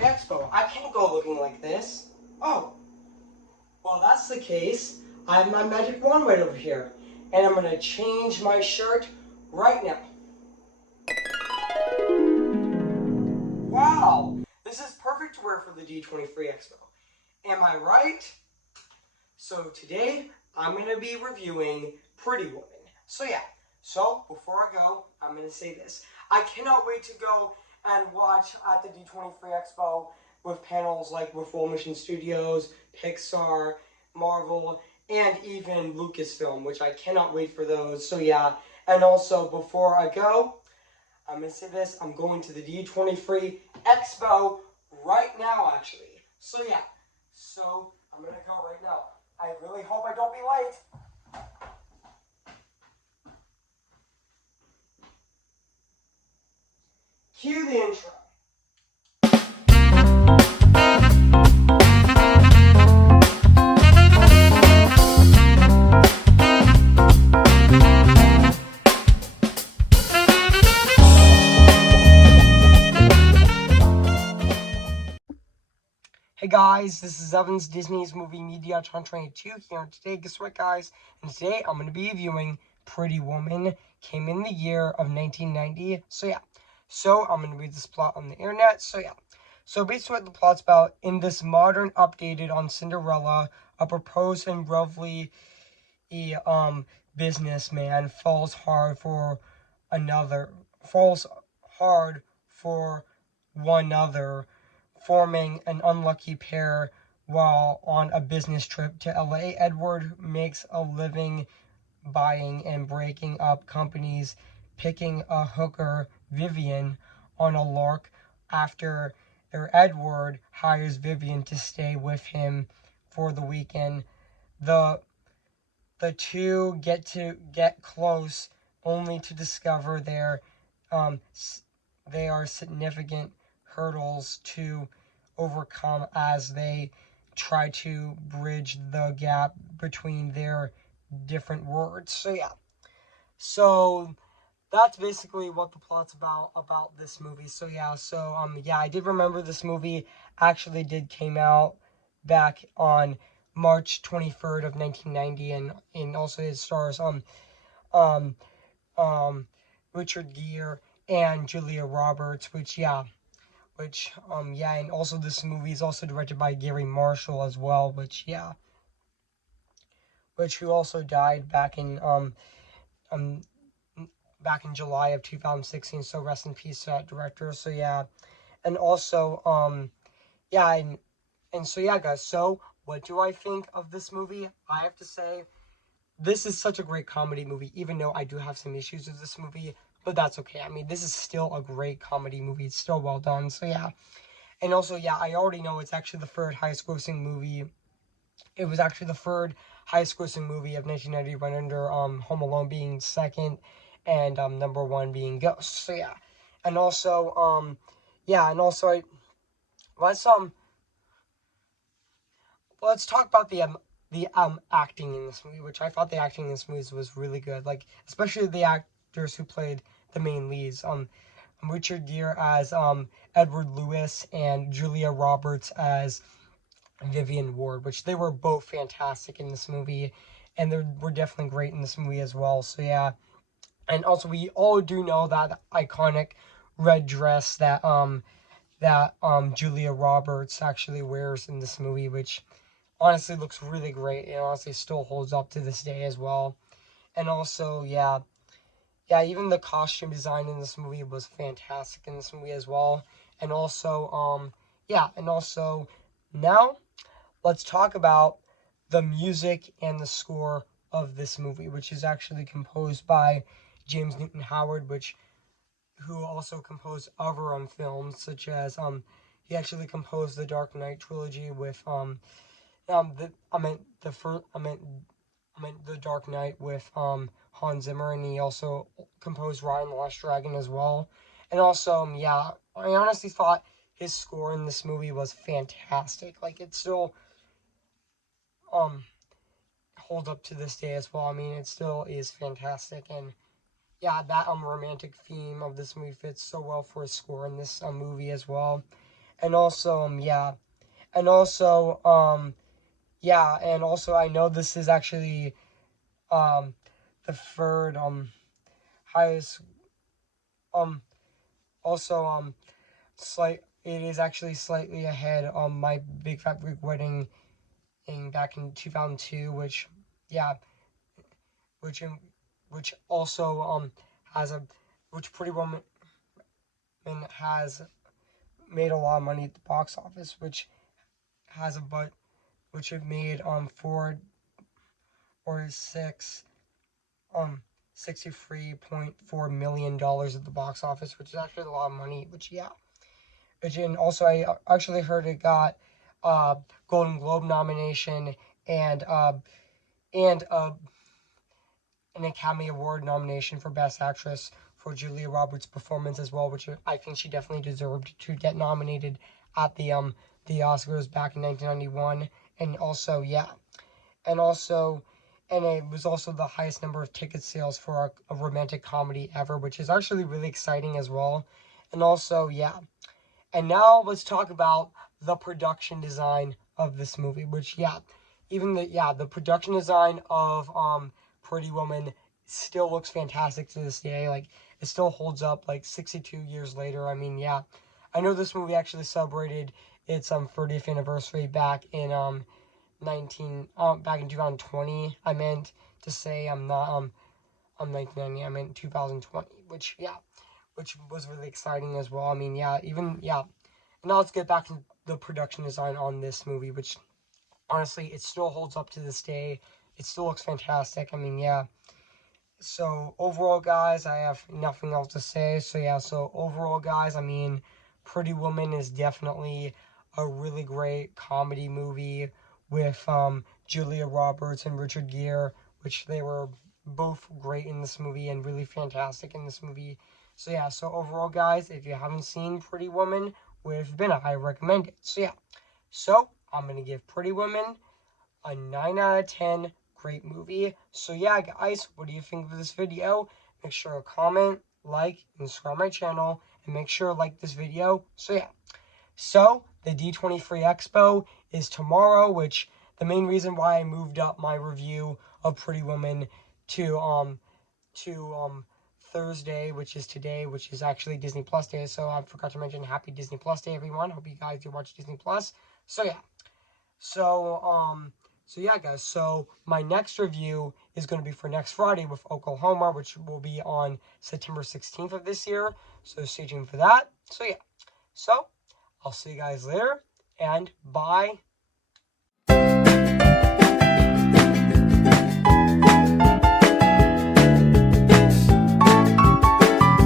Expo. I can't go looking like this. Oh, well that's the case. I have my magic wand right over here. And I'm going to change my shirt right now. Wow, this is perfect to wear for the D23 Expo. Am I right? So today, I'm going to be reviewing Pretty Woman. So before I go, I'm going to say this. I cannot wait to go and watch at the D23 Expo with panels like with Roll Mission Studios, Pixar, Marvel, and even Lucasfilm, which I cannot wait for those. So yeah, and also before I go, I'm going to say this. I'm going to the D23 Expo right now, actually. So yeah, so I'm going to go right now. I really hope I don't be late. Cue the intro. Hey guys, this is Evan's Disney's Movie Media 2022 here, and today, guess what guys? And today I'm going to be reviewing Pretty Woman. Came in the year of 1990, so yeah. So I'm going to read this plot on the internet, so yeah. So basically what the plot's about, in this modern updated on Cinderella, a proposed and lovely businessman falls hard for one another, forming an unlucky pair while on a business trip to LA. Edward makes a living buying and breaking up companies, picking a hooker, Vivian, on a lark after Edward hires Vivian to stay with him for the weekend. The two get close only to discover there are significant hurdles to overcome as they try to bridge the gap between their different worlds. So yeah. So that's basically what the plot's about this movie. So yeah, I did remember this movie actually came out back on March 23rd of 1990, and also it stars Richard Gere and Julia Roberts, and also this movie is also directed by Gary Marshall as well, who also died back in July of 2016, so rest in peace to that director. So yeah, and also guys, so what do I think of this movie? I have to say, this is such a great comedy movie, even though I do have some issues with this movie, but that's okay. I mean, this is still a great comedy movie. It's still well done. So yeah. And also, yeah, I already know it's actually the third highest grossing movie. It was actually the third highest grossing movie of 1990, right under Home Alone being second, and number one being Ghost. So yeah. And also let's talk about the acting in this movie, which I thought the acting in this movie was really good. Like, especially the actors who played the main leads. Richard Gere as Edward Lewis and Julia Roberts as Vivian Ward, which they were both fantastic in this movie, and they were definitely great in this movie as well. So yeah. And also we all do know that iconic red dress that Julia Roberts actually wears in this movie, which honestly looks really great, and honestly still holds up to this day as well. And also, yeah, even the costume design in this movie was fantastic in this movie as well. And also, now let's talk about the music and the score of this movie, which is actually composed by James Newton Howard, who also composed other films, such as he actually composed the Dark Knight trilogy with the Dark Knight with Hans Zimmer, and he also composed Raya and the Last Dragon as well. And also, I honestly thought his score in this movie was fantastic. Like, it still holds up to this day as well. I mean, it still is fantastic, and yeah, that romantic theme of this movie fits so well for a score in this movie as well. And also, yeah. And also, yeah, and also I know this is actually the third highest also it is actually slightly ahead on My Big Fat Greek Wedding back in 2002, which yeah, which which also has a which Pretty Woman has made a lot of money at the box office, which has a but which it made 4 or 6 $63.4 million at the box office, which is actually a lot of money. Which yeah, and also I actually heard it got Golden Globe nomination and and an Academy Award nomination for Best Actress for Julia Roberts' performance as well, which I think she definitely deserved to get nominated at the Oscars back in 1991. And also yeah, and also and it was also the highest number of ticket sales for a romantic comedy ever, which is actually really exciting as well. And also yeah, and now let's talk about the production design of this movie, which yeah, the production design of Pretty Woman still looks fantastic to this day. Like it still holds up like 62 years later. I mean, yeah. I know this movie actually celebrated its 30th anniversary back in 2020. I meant to say I'm not 1990. I meant 2020, which yeah, which was really exciting as well. I mean, yeah, even yeah. Now let's get back to the production design on this movie, which honestly it still holds up to this day. It still looks fantastic. I mean, yeah. So overall, guys, I have nothing else to say. So yeah, so overall, guys, I mean, Pretty Woman is definitely a really great comedy movie with Julia Roberts and Richard Gere, which they were both great in this movie and really fantastic in this movie. So yeah, so overall, guys, if you haven't seen Pretty Woman with Ben, I recommend it. So yeah, so I'm gonna give Pretty Woman a 9 out of 10. Great movie. So yeah, guys, what do you think of this video? Make sure to comment, like, and subscribe my channel, and make sure to like this video. So yeah, so the D23 Expo is tomorrow, which the main reason why I moved up my review of Pretty Woman to Thursday, which is today, which is actually Disney Plus Day. So I forgot to mention Happy Disney Plus Day, everyone. Hope you guys do watch Disney Plus. So yeah, so so yeah, guys. So my next review is going to be for next Friday with Oklahoma, which will be on September 16th of this year. So stay tuned for that. So yeah. So I'll see you guys later, and bye.